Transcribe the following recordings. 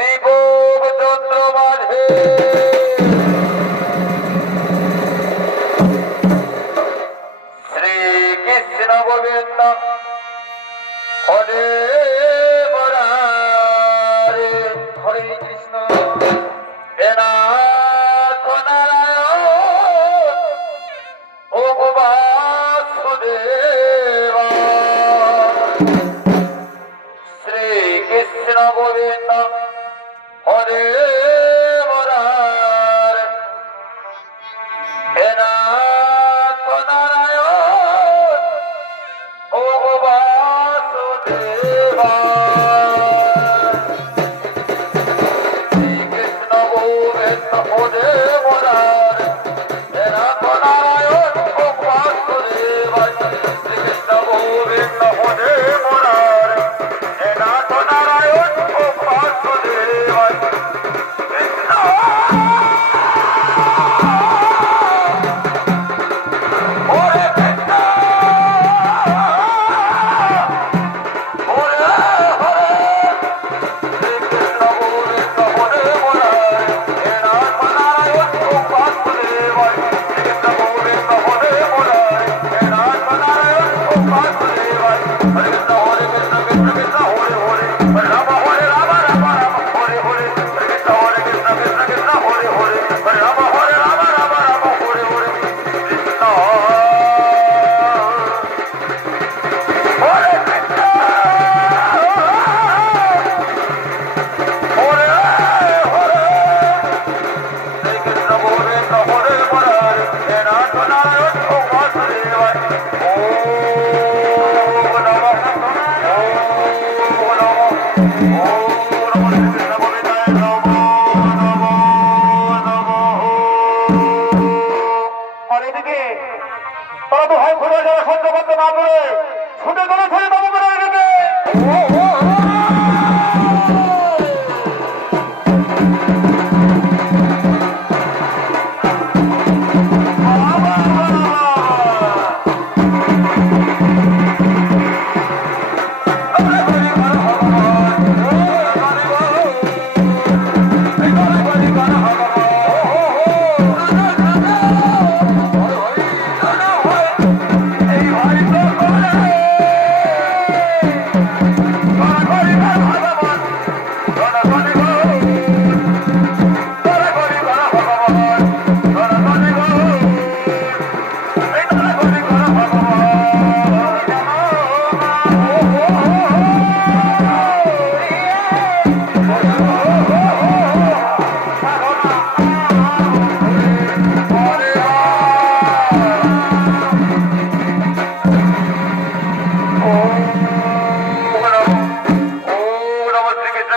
বিভব চন্দ্র মাঝে শ্রীকৃষ্ণ গোবিন্দ হরে মুরারে হরে কৃষ্ণ এনাথ নারায়ণ ও বাসুদেবা শ্রীকৃষ্ণ গোবিন্দ হরে মুরারে এনাথ নারায়ণ ও বাসুদেবা শ্রীকৃষ্ণ গোবিন্দ হরে মুরারে এনাথ নারায়ণ ও বাসুদেবা শ্রীকৃষ্ণ গোবিন্দ হরে মুরারে এনাথ নারায়ণ ও বাসুদেবা কৃষ্ণ হরে কৃষ্ণ হরে হরে শ্রীকৃষ্ণ গোবিন্দ হরে মুরারে এনাথ নারায়ণ ও বাসুদেবা শ্রীকৃষ্ণ গোবিন্দ হরে মুরারে এনাথ নারায়ণ ও বাসুদেবা হরে কৃষ্ণ কৃষ্ণ কৃষ্ণ হরে হরে হরে রাম রাম রাম হরে হরে হরে কৃষ্ণ কৃষ্ণ কৃষ্ণ হরে হরে হরে রাম রাম রাম হরে হরে কৃষ্ণ হরে কৃষ্ণ হরে হরে শ্রীকৃষ্ণ গোবিন্দ হরে মুরারে এনাথ নারায়ণ ও বাসুদেবা ওম নমঃ আর এদিকে তারা তো হয় ঘুরে যারা সহ্য করতে না পারে ছুটে চলে ছেড়ে বাবু করে এদিকে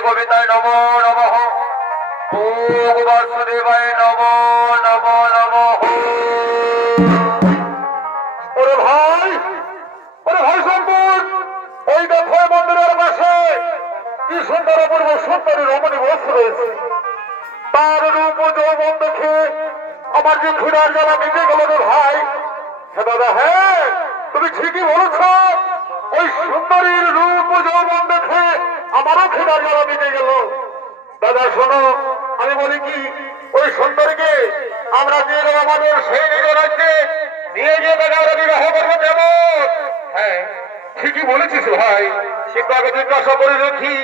গোবিন্দায় নম নমঃ ওম বাসুদেবায় নম নম নমঃ ওরে ভাই শঙ্কর ওই দেখো মন্দিরের পাশে কি সুন্দর অপূর্ব সুন্দরী রমণী বসে রয়েছে তার রূপ ও যৌবন দেখে আমার যে ক্ষুধার জ্বালা মিটে গেল রে ভাই হ্যাঁ দাদা হ্যাঁ তুমি ঠিকই বলেছ ওই সুন্দরীর রূপ ও যৌবন দেখে আমারও ক্ষুধার জ্বালা মিটে গেল দাদা শোনো আমি বলি কি ওই সুন্দরীকে আমরা দিয়ে দেবো আমাদের সেই নিজ রাজ্যে নিয়ে গিয়ে দাদা আমরা বিবাহ করবো কেমন হ্যাঁ ঠিকই বলেছিস ভাই কিন্তু আগে জিজ্ঞাসা করে দেখি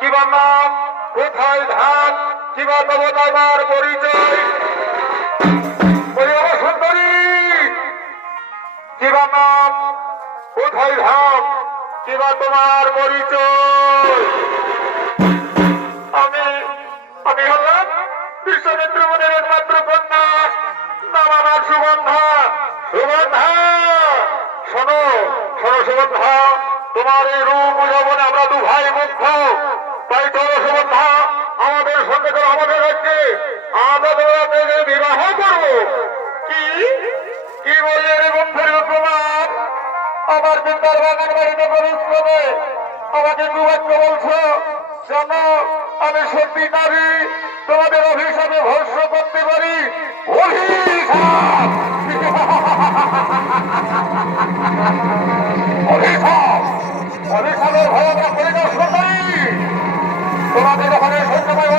কিবা নাম কোথায় ধান কিবা দেবো আমার পরিচয় সুন্দরী কিবা নাম কোথায় ধাম কিবা তোমার পরিচয় আমি হলাম বিশ্বমিত্র মনের একমাত্র কন্যা নাম আমার সুগন্ধা সুগন্ধা শোনো শোনো সুগন্ধা তোমার এই রূপ যৌবনে আমরা দু ভাই মুগ্ধ তাই চলো সুগন্ধা আমাদের সঙ্গে চলো আমাদের রাজ্যে আমরা তোমাদের বিবাহ করবো কি কি বললে রে বন্ধুর কুমার আমার পিতার বাগান বাড়িতে প্রবেশ করে আমাকে দুবাক্য বলছো জানো আমি সত্যি দাবি তোমাদের অভিশাপে ভস্ম করতে পারি অভিশাপ অভিশাপের ভয় আমরা পরিদর্শন করি তোমাদের ওখানে সৈন্যবাহিনী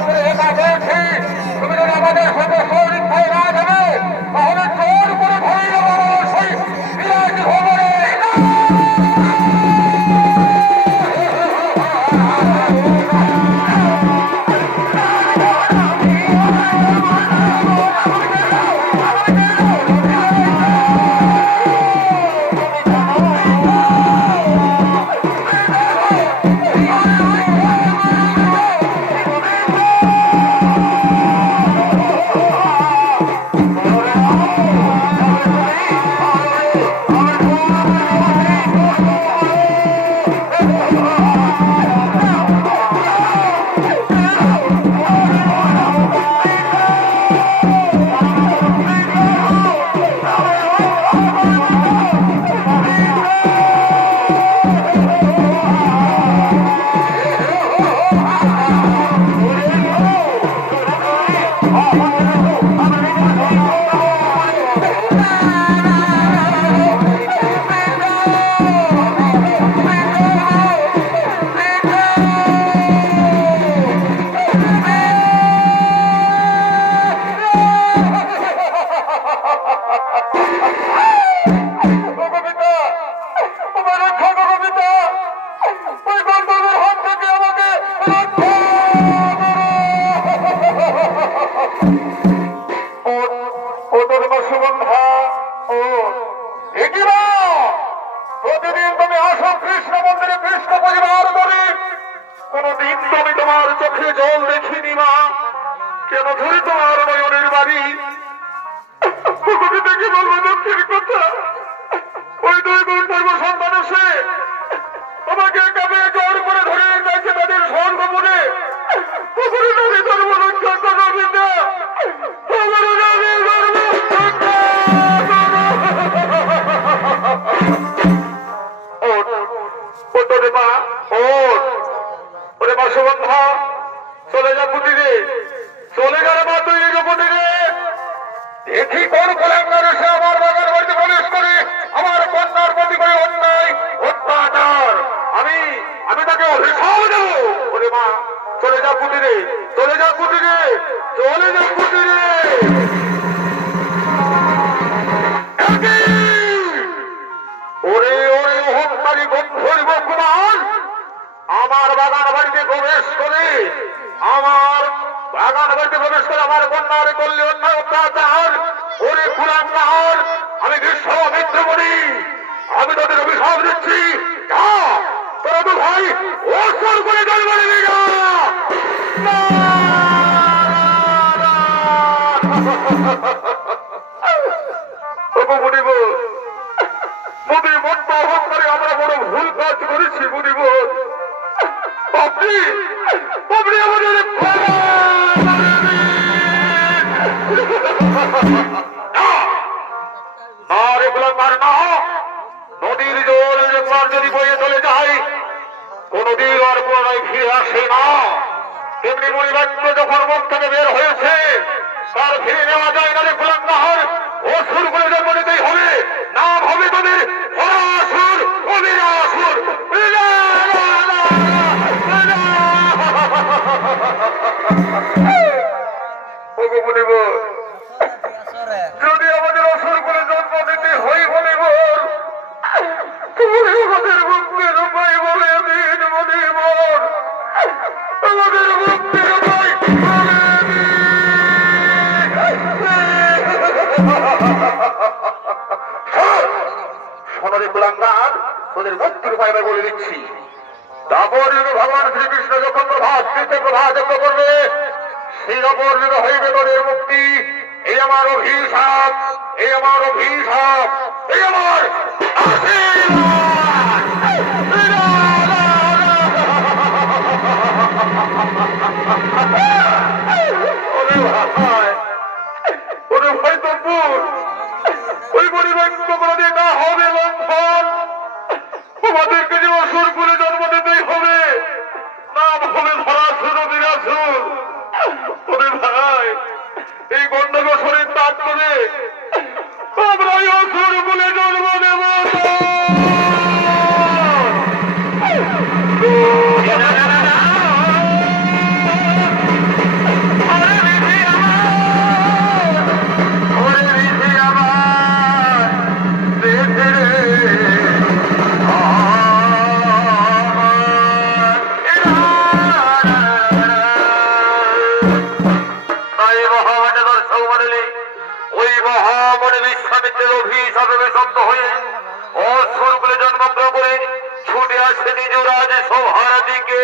প্রতিদিন তুমি আসো কৃষ্ণ মন্দিরে কৃষ্ণ পরিবার করে, কোনদিন তুমি তোমার চোখে জল দেখিনি মা। কেন ধরে তোমার নয়নের বাড়ি দেখে বলবো দুঃখের কথা। ওই দুই গুণ সন্তান এসে আমাকে কাবে জোর করে ধরে যাচ্ছে তাদের স্বর্গ বলে সুগন্ধা চলে যা কুটিরে, চলে গেলে মা তুই কুটিরে। দেখি কোন কলেঙ্গার এসে আমার বাগান বাড়িতে প্রবেশ করে আমার কন্যার প্রতি করে অন্যায় অত্যাচার আমি তাকে অভিশাপ দেবো। ওরে মা চলে যা কুটিরে, চলে যা কুটিরে, চলে যা কুটিরে। ওরে ওরে অহংকারী বন্ধুর কুমার আমার বাগান বাড়িতে প্রবেশ করে আমার কন্যার করলে অন্যায় অত্যাচার। ওরে কুলাঙ্গার, আমি বিশ্বমিত্র বলি, আমি তাদের অভিশাপ দিচ্ছি। তোরা তো ভাই অসর করে জন্ম নেবে না। বুড়িব মোদী মন্ত অহংকারে আমরা বড় ভুল কাজ করেছি। বুড়িব আপনি আমাদের নদীর জল একবার যদি বয়ে চলে যায় কোনদিন আর পুনরায় ফিরে আসে না, তেমনি মণিবাক্য যখন মুখ থেকে বের হয়েছে তার ফিরে নেওয়া যায় না। কুলাঙ্গার অসুর বলে জন্ম নিতেই হবে, নাম হবে তোদের হরাসুর, অবিরাসুর। যদি আমাদের অসুর বলে জন্ম দিতে হয় বলিব, আমাদের মুক্তির উপায় বলে দিন বলিব, আমাদের মুক্তির উপায় সোনারে কুলাঙ্গার, তোদের মুক্তির উপায় বলে দিচ্ছি। তারপর ভগবান শ্রীকৃষ্ণ যখন প্রভাত যজ্ঞ করবে সেই অপর হইবে তোদের মুক্তি। এই আমার অভিশাপ, এই আমার অভিশাপ, এই আমার ওরে ভাই তব্বুর, ওই পরিবাক্য বলে না হবে লঙ্ঘন। আমাদেরকে যে অসুর বলে জন্ম দিতেই হবে, নাম হবে ধরাসুর, বিরাসুর। ওরে ভাই এই গন্ডগ শরীর ত্যাগ করে আমরা অসুর বলে জন্ম দেব। অভিশপ্ত হয়ে অসুর বলে জন্মগ্রহণ করে ছুটে আসে নিজ রাজ সভার দিকে।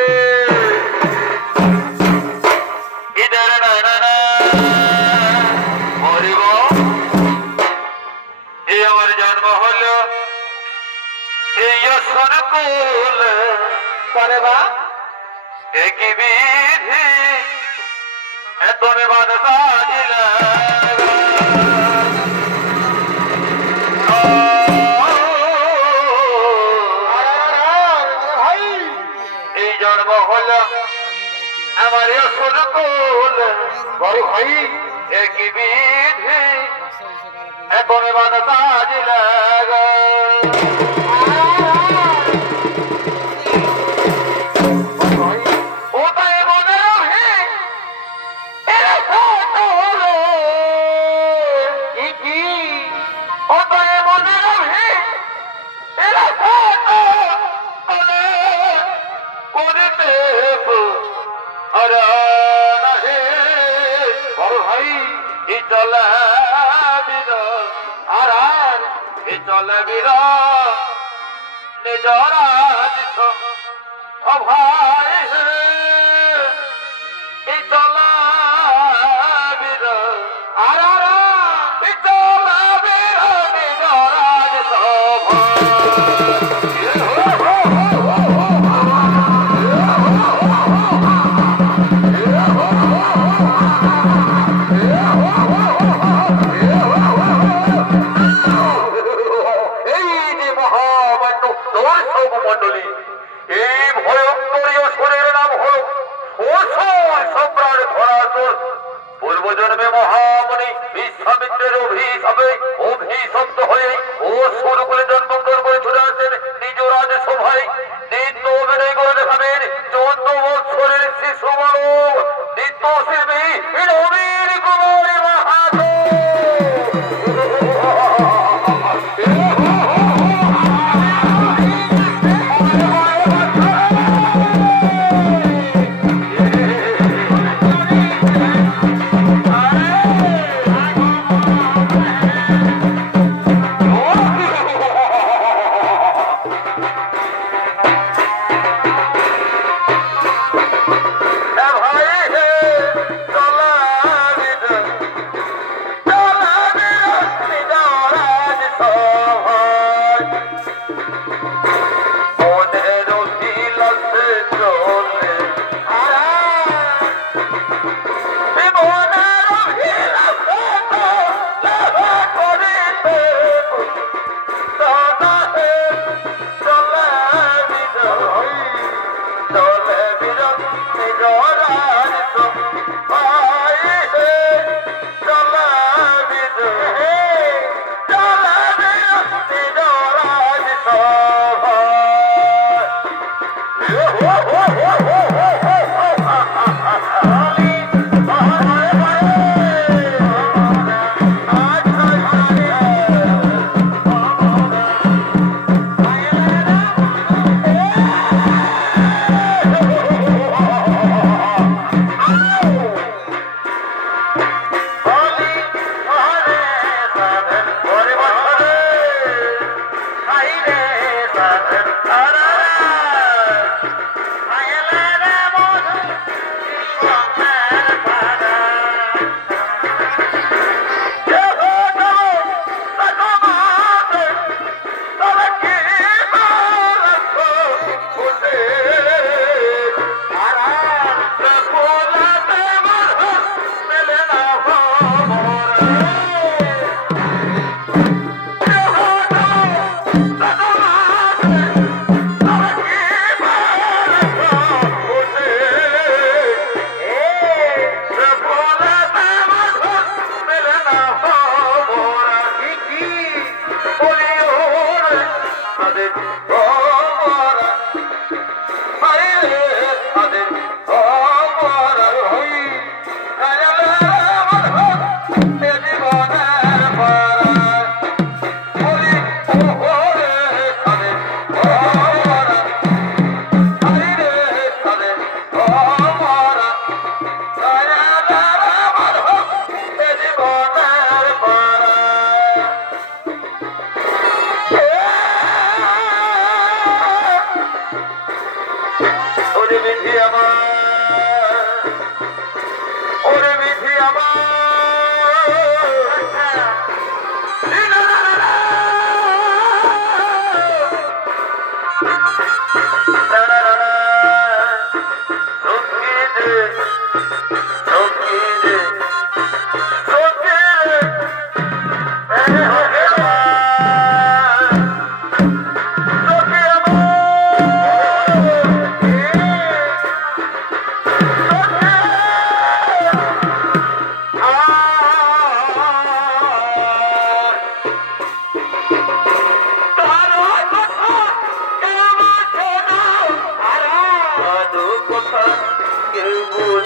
এই আমার জন্ম হল এই অসুর কুল, একই বিধি তুমি বাদশা দিলা। আমার অসুর কুল বড় ভাই একই বিধি এখন বাদ সাজিলে চলে বীরা নিজরা ভাই এই চলা বীরা আর এই চলা বীরা নিজরা মন্ডলী এই ভয়ঙ্করীয় শরীর নাম হল সম্রাট ধরাসুর পূর্বজন্মে মহামণি বিশ্বামিত্রের অভিশাপে অভিশপ্ত হয়ে অসুর বলে জন্মগ্রহণ করে চলে আসেন নিজ রাজসভায় নিত্য অভিনয় করে দেখাবেন 14 বৎসরের শিশু মানব নিত্য শিল্পী নবীন কুমারী মাহাতো চলা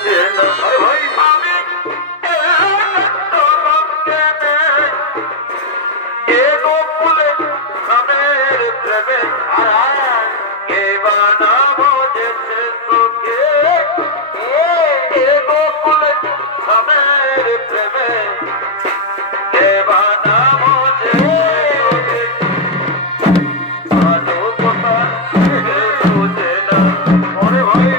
বোঝে না ভাই আমি গোকুলে স্বামীর প্রেমে হারায় কে বানা বোঝেছে তোকে গোকুলে স্বামীর প্রেমে কে বানা বোঝে ভালো কথা বোঝে না ওরে ভাই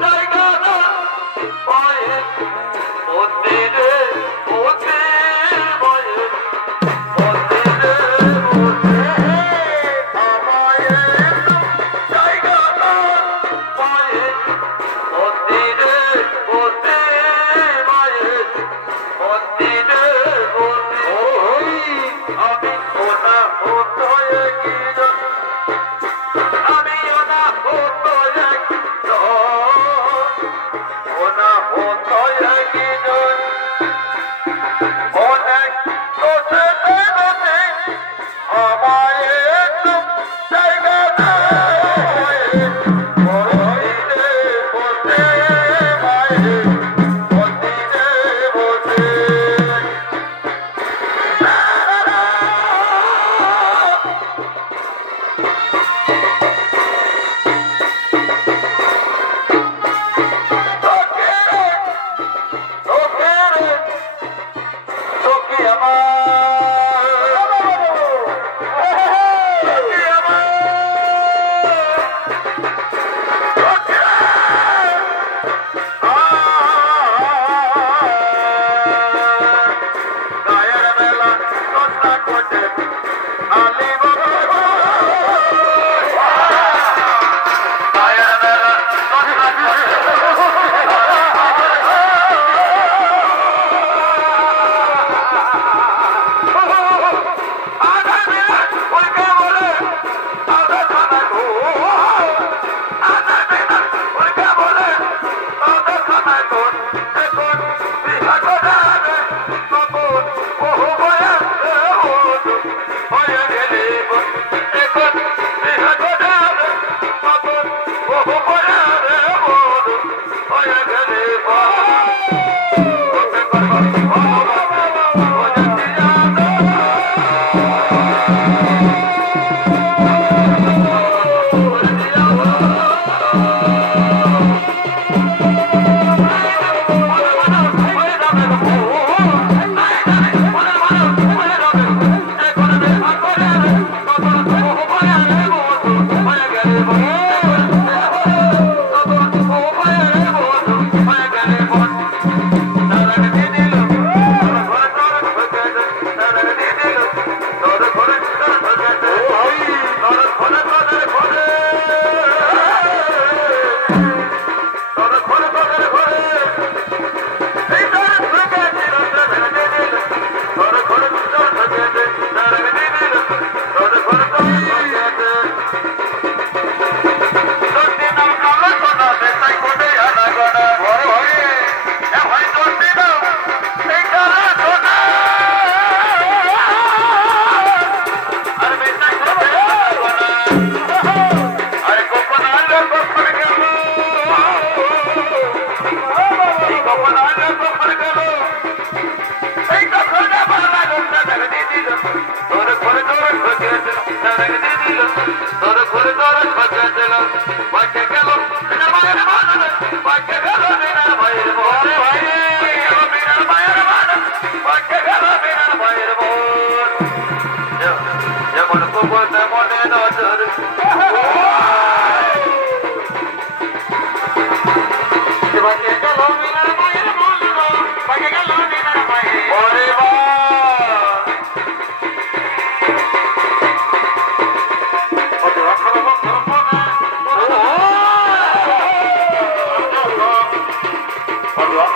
জায়গা না তোর ঘুরে তোর খোঁজে দিল বাঁকে গেল বিনার মায়ের মান বাঁকে গেল বিনার মায়ের বোন ভাই গেল বিনার মায়ের মান বাঁকে গেল বিনার মায়ের বোন যেমন কুকুর তেমনে নজর বাঁকে গেল বিনার মায়ের বোন বাঁকে গেল বিনার মায়ের ওরে বা Hello.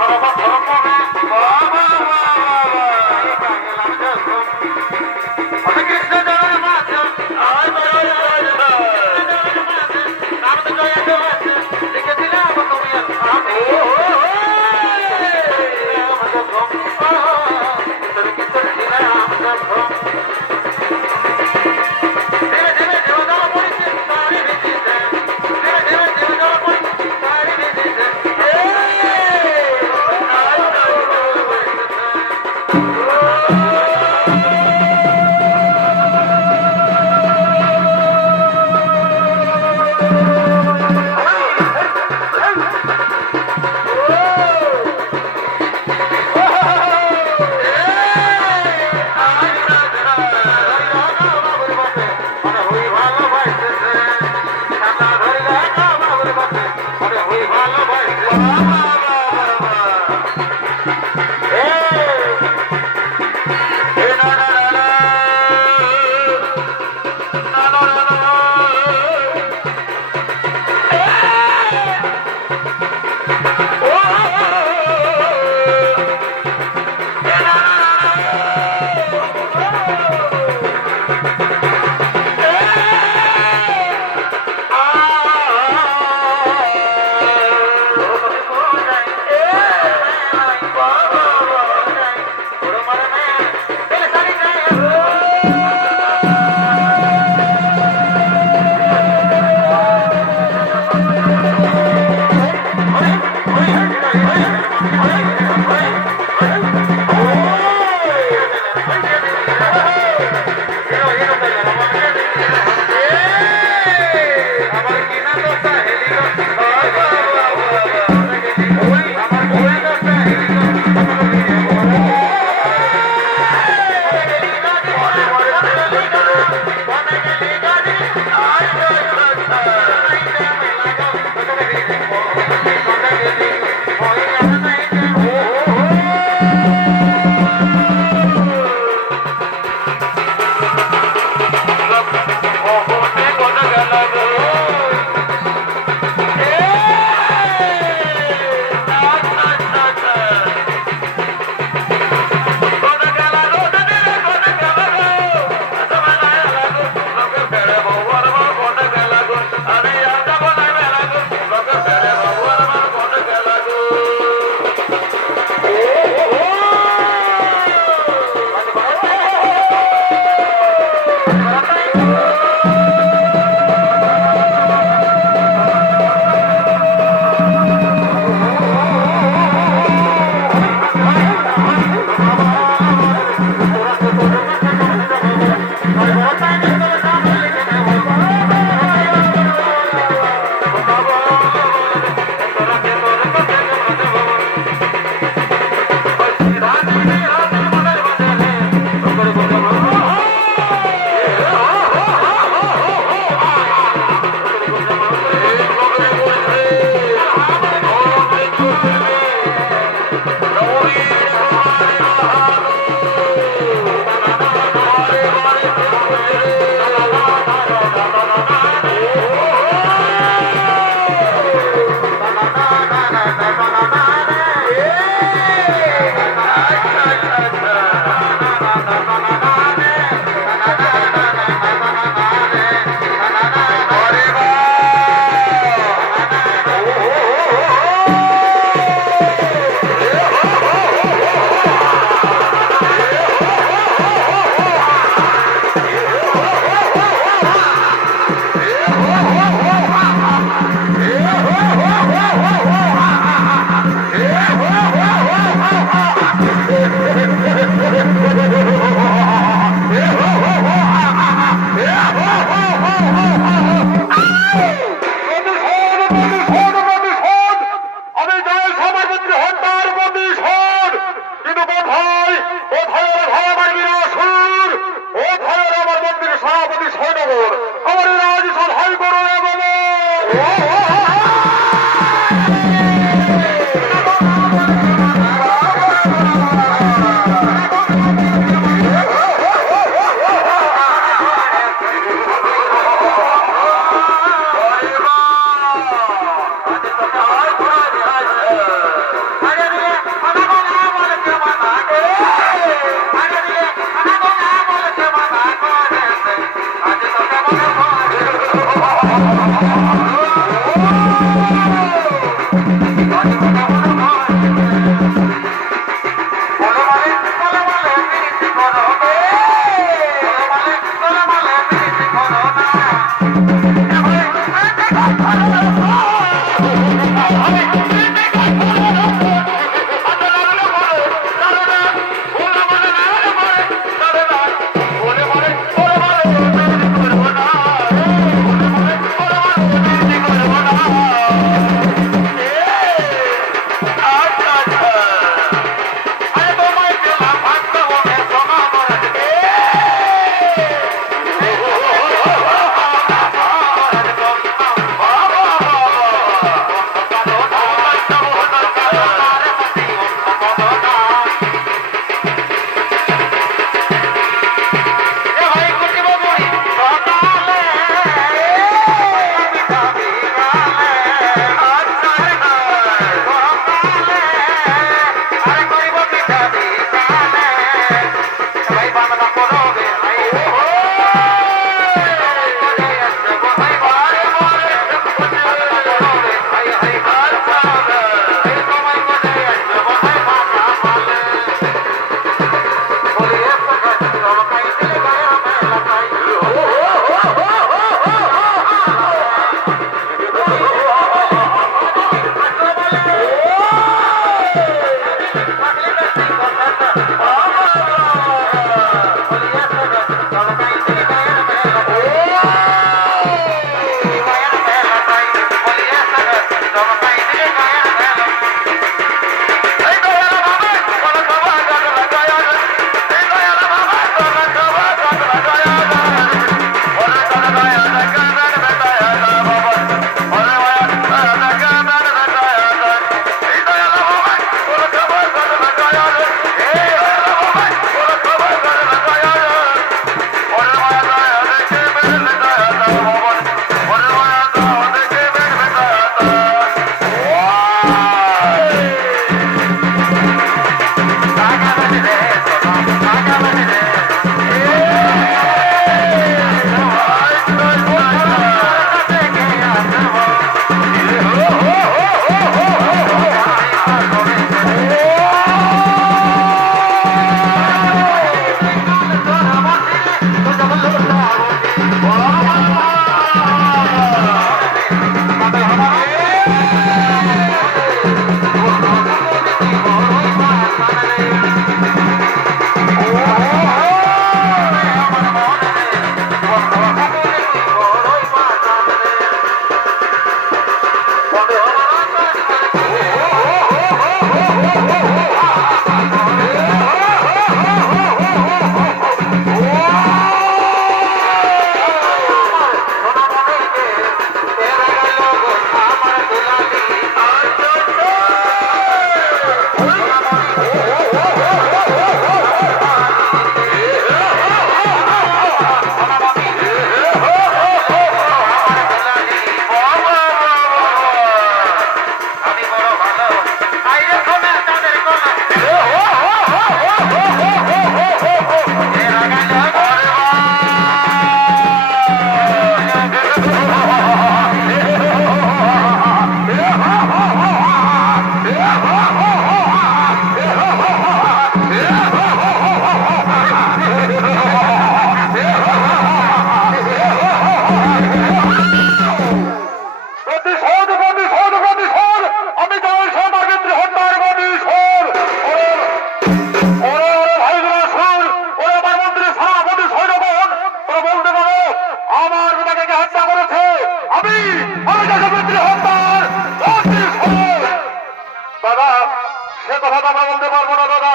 আমরা বলতে পারবো না দাদা।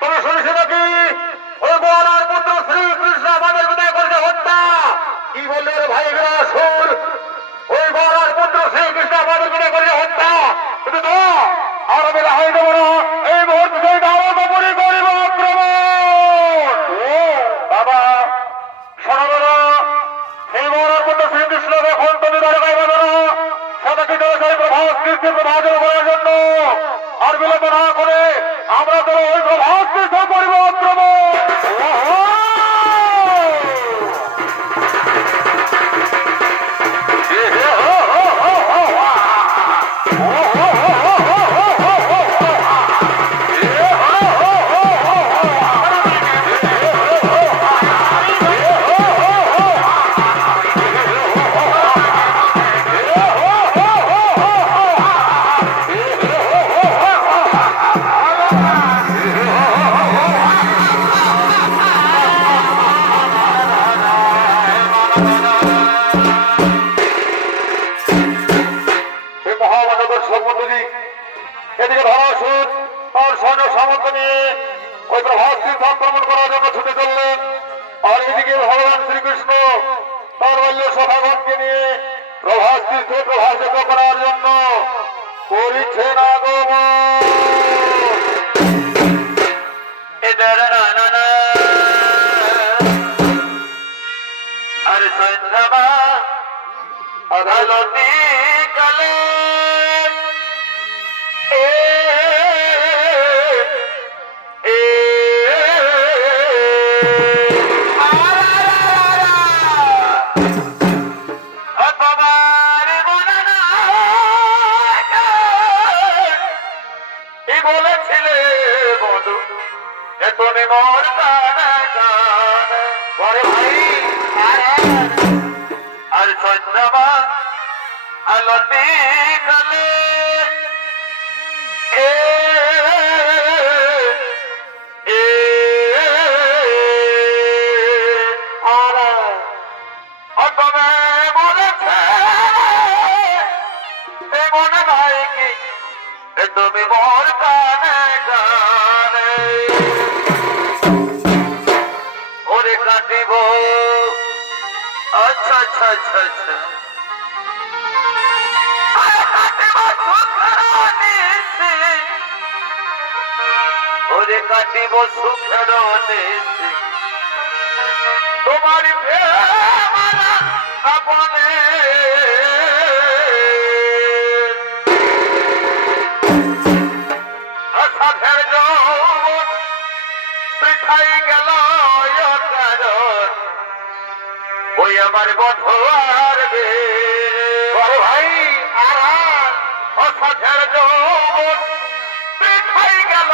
তবে শুনেছি নাকি ওই গোয়ালার পুত্র শ্রীকৃষ্ণ আমাদের বিদায় করেছে হত্যা। কি বললে রে ভাই বিরাসুর? ওই গোয়ালার পুত্র শ্রীকৃষ্ণ আমাদের বিদায় করেছে হত্যা। কিন্তু তো আর আমি রেহাই দেবো না। এই মুহূর্তে সেই দাওয়াতপুরি করিব আক্রমণ। বাবা শোনো না, সেই গোয়ালার পুত্র শ্রীকৃষ্ণ এখন তুমি দ্বারকায় বাঁধো না। সদাকে জলসায় প্রভাস কীর্তির প্রভাজন করার জন্য আর বিলম্ব না করে আমরা তো ওই প্রভাস কীর্ত করিব আক্রমণ। এদিকে ধরাসুর তার সৈন্য সামন্ত নিয়ে ওই প্রভাস তীর্থ আক্রমণ করার জন্য ছুটে চললেন। আর এদিকে ভগবান শ্রীকৃষ্ণ তার বাল্য সভাগণকে নিয়ে প্রভাস তীর্থে প্রভাসিত করার জন্য করছেন আগমন। আর সন্ধ্যা আদালতি কালে বলেছিলে বন্ধু তুমি মোর কানে কানে বড় ভাই আর সন্ধ্যা আলতি কালে তুমি মোর কানে কানে ওরে কাটিব। আচ্ছা আচ্ছা আচ্ছা আচ্ছা ওরে কাটিব সুখের নিশি তোমার আপনে পিঠাই গেল ওই আমার বধুয়ার বড় ভাই আর অসাধের যৌবন পিঠাই গেল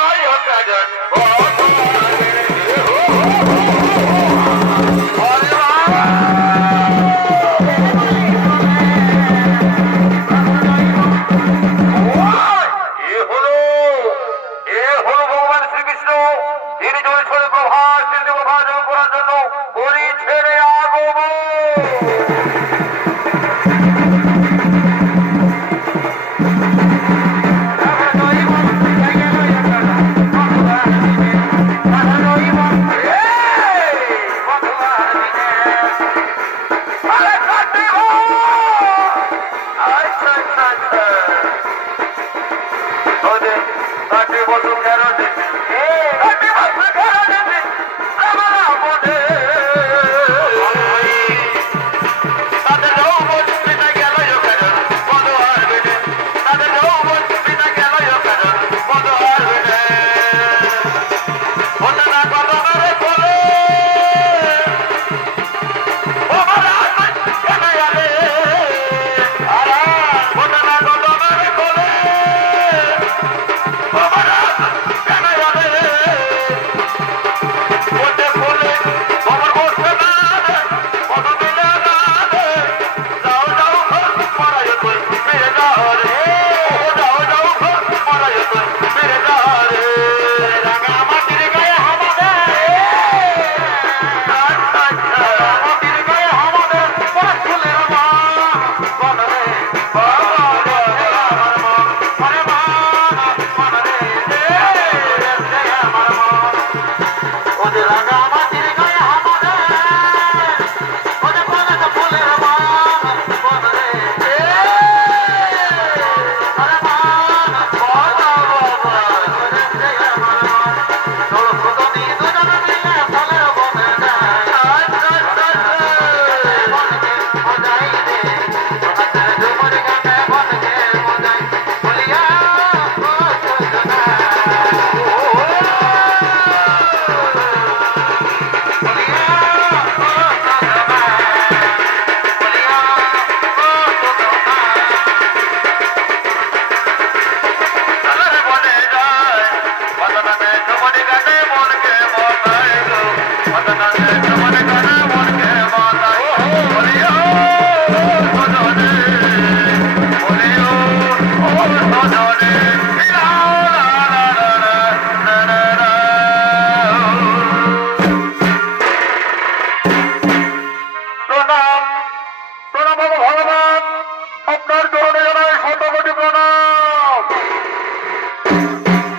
আপনার চরণে জানাই শতকোটি প্রণাম।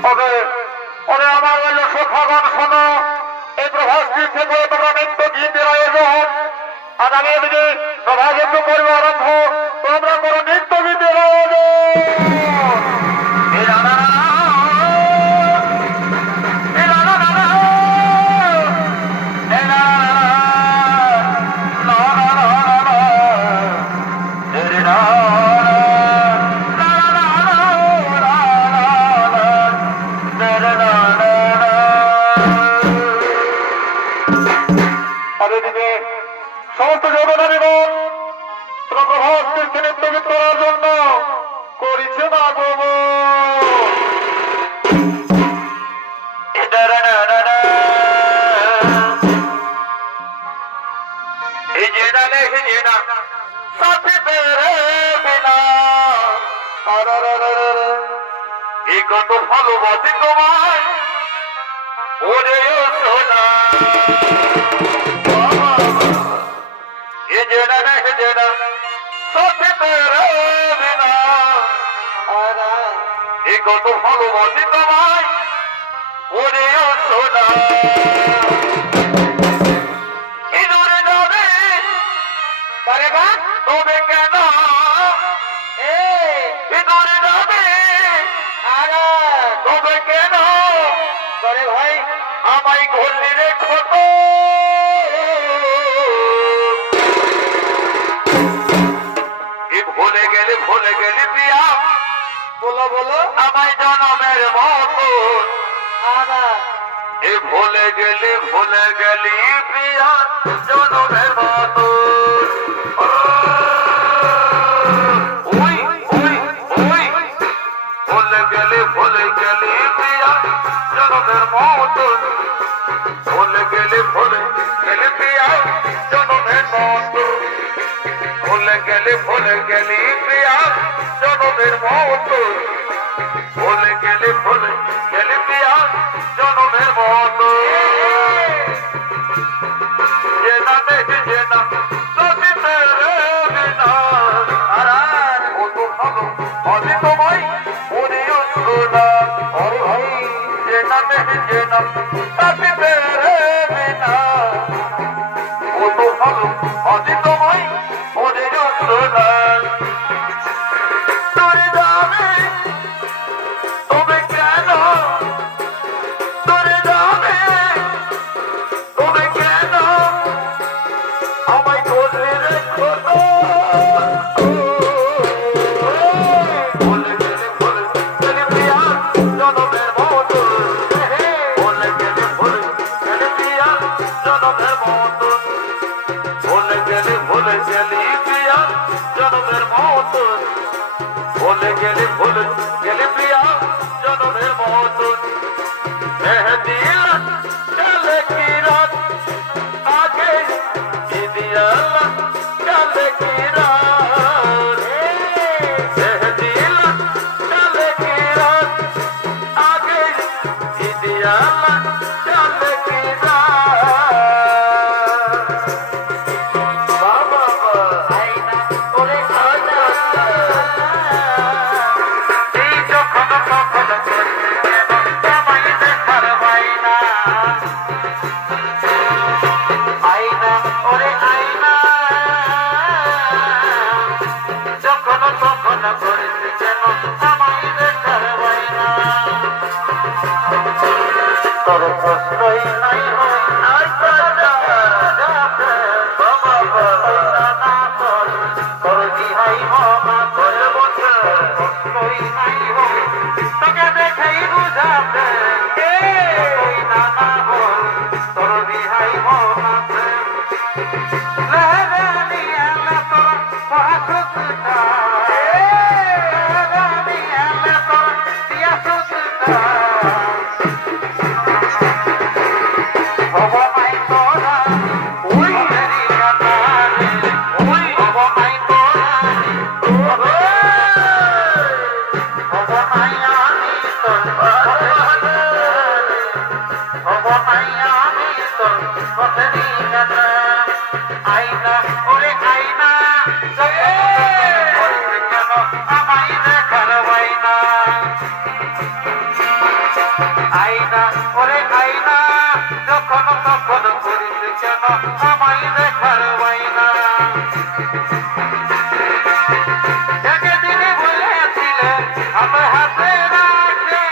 ওকে ওরে আমার বলল সখাগণ শোনো, এই প্রভাসটি থেকে তোমরা নৃত্য গীতের আয়োজন আর আগে দিকে প্রভাস একটু করবে আরম্ভ, তোমরা করো নৃত্য গীতের আয়োজন। সমস্ত যোগদানীগণ প্রভাসটির নৃত্য গীত করার জন্য করেছে না গোব কত ভালোবাসি তোমায় ওরে সোনা কত ভালোবাসি তোমায় ওরে সোনা ইঁদুরে যাবে তবে কেন ইঁদুরে যাবে তবে কেন ভাই আমায় ঘুরলি রে ছোট ভুলে গেলি প্রিয়া বলো বলো আমায় জনমের মতো ভুলে গেলি প্রিয়া জনমের মতো ভুলে গেলি প্রিয়া জনমের মতো ভুলে গেলি প্রিয়া জনমের মতো ভুলে গেলি প্রিয়া জনমের মতো ভুলে গেলি প্রিয়া জনমের মতো যে না দেখে যে না যদি তেরে বিনা ও তো ভালো অতি তোমায় ওরেও সোনা অরে ভাই যে না দেখে যে না যদি তেরে বিনা ও তো ভালো অতি তোমায় ওরেও সোনা ভুলে গেলি প্রিয়া জনমের মতন মেহেদিল চলে কি রাত আগে দিয়াল চলে কি রাত মেহেদিল চলে কি রাত আগে দিয়াল চলে কি রাত বাবা আইনা ওরে আইনা প্রশ্নই নাই তোর দিহাই মা তোর বছর প্রশ্নই নাই তোকে দেখাই বুঝাতে নানা বল তোর দিহাই মাতে আইনা ওরে আইনা আমায় দেখার বাইনা একদিন বলেছিলে হাতে হাতে রাখে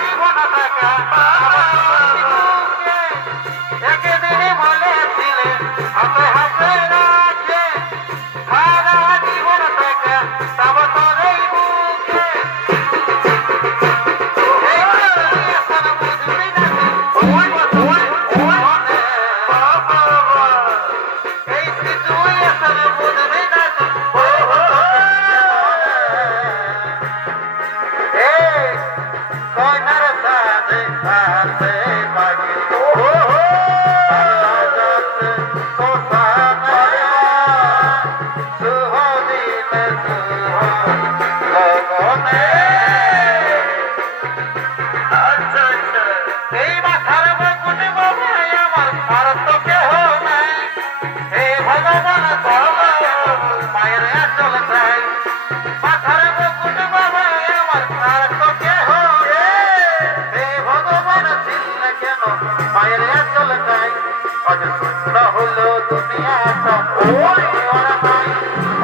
জীবন টাকা একদিন বলেছিলে হাতে হাতে রাখে সারা জীবন টাকা তব তোরই বুকে এই মাথার মুকুট বাবাই আমার আর তো কেহ নাই হে ভগবান মায়ের আচল চাই মাথার মুকুট বাবাই আমার আর তো কেহ হে ভগবান ছিল কেন মায়ের আচল চাই আজ শূন্য হলো দুনিয়াটা ওই ওরা নাই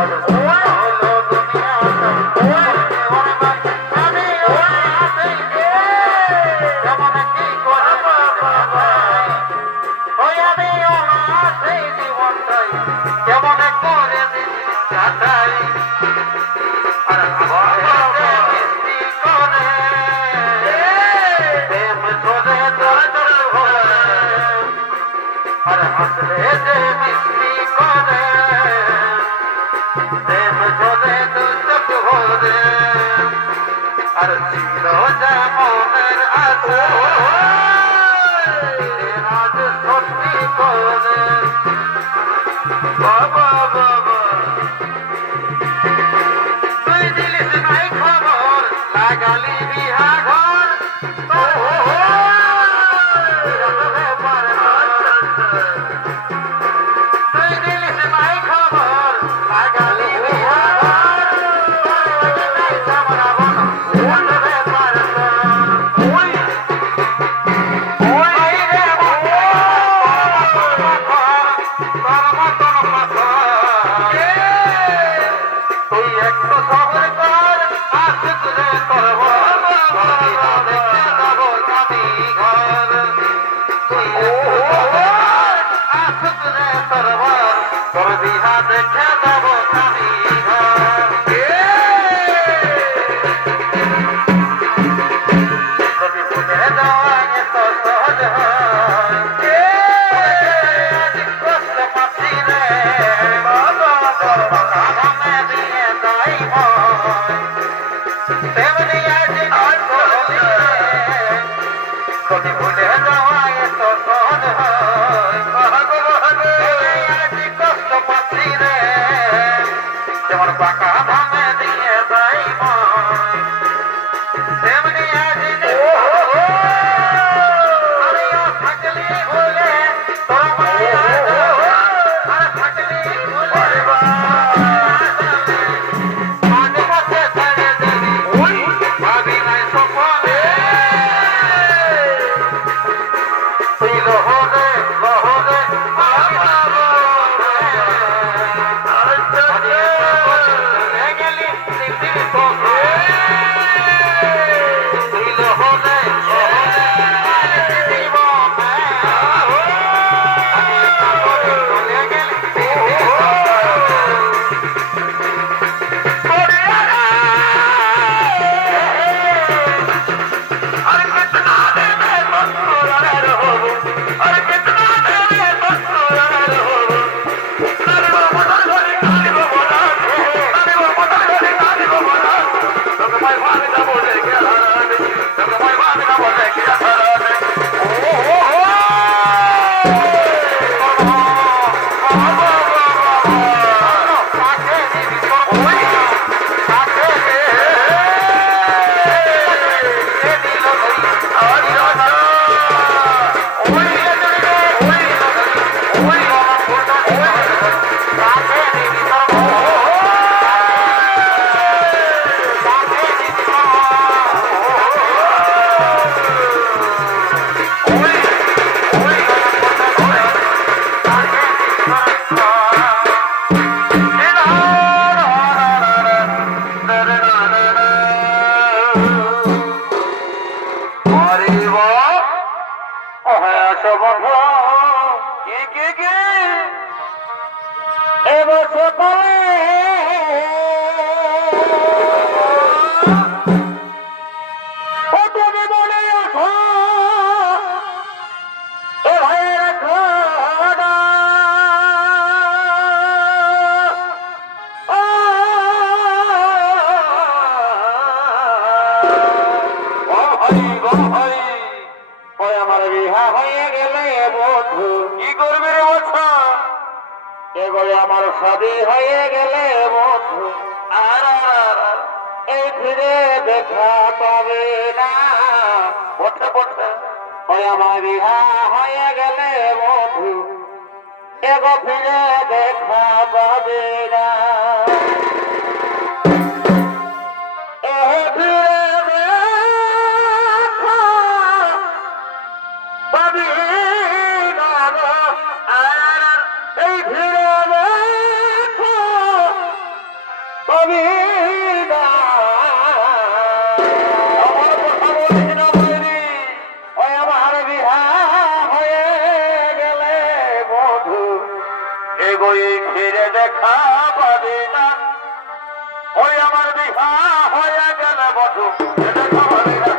আজ শূন্য হলো দুনিয়াটা ওই ওরা নাই আমি ওই আছি কেমন কি করে ওই আমি ওরা আছি জীবনটাই কেমন করে কাটাই আর মিষ্টি করে প্রেম ধরে ধরে ধরে আর হাসলে যে মিষ্টি করে প্রেম ধরে দুচক ভরে আর ছিল যেমনের আছে আজ সত্যি করে বাবা বাবা তুই দিলিস নাই খবর লাগালি বিহা ঘর তুই দিলিস নাই খবর লাগালি বিহা ঘর তুই একটু সবর কর আসুক রে করব দেখে যাব আমি ঘর তুই একটু সবর কর আসুক রে করব তোর বিহা দেখে যাব আমি ঘর যদি বুঝে যাওয়া এত সহজ হয় কষ্ট পাচ্ছি রে বাবা দিয়ে তাই তেমনি আজ যদি ভুলে যাওয়া এত সহজ হয় আজ কষ্ট পাচ্ছি রে যেমন পাকা ভাঙে দিয়ে তাই তেমনি আজ আমিও থাকলি ভুলে তোর মায়া আর থাকলি ভুলে গেল আমার শাদী হয়ে গেলে বন্ধু আর এই ফিরে দেখা পাবে না। বটে বটে ওই আমার বিহা হয়ে গেলে বন্ধু এগো ফিরে দেখা পাবে না। ফিরে দেখা পাবে না ওই আমার বিহা হয়ে গেলে বধু দেখা পাবে না।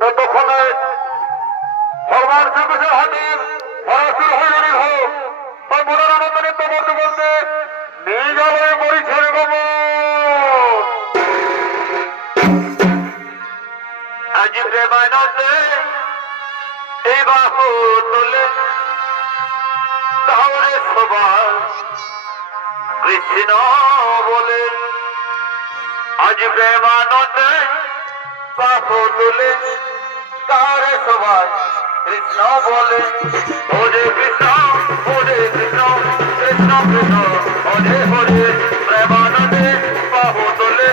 ততক্ষণে ভগবান শ্রীকৃষ্ণের হাতের ফরাসুর হইলেন হোক তাই মনের আনন্দ নৃত্য বলতে বলতে নিয়ে গেল মরিচের গমন। আজ প্রেমানন্দে এই বাহু তোলে তাহলে সবাই কৃষ্ণ বলে। আজ প্রেমানন্দে বাহু তোলে তাহলে সবাই কৃষ্ণ বলে। হরে কৃষ্ণ হরে কৃষ্ণ কৃষ্ণ কৃষ্ণ হরে হরে। প্রেমানন্দে বাহু তোলে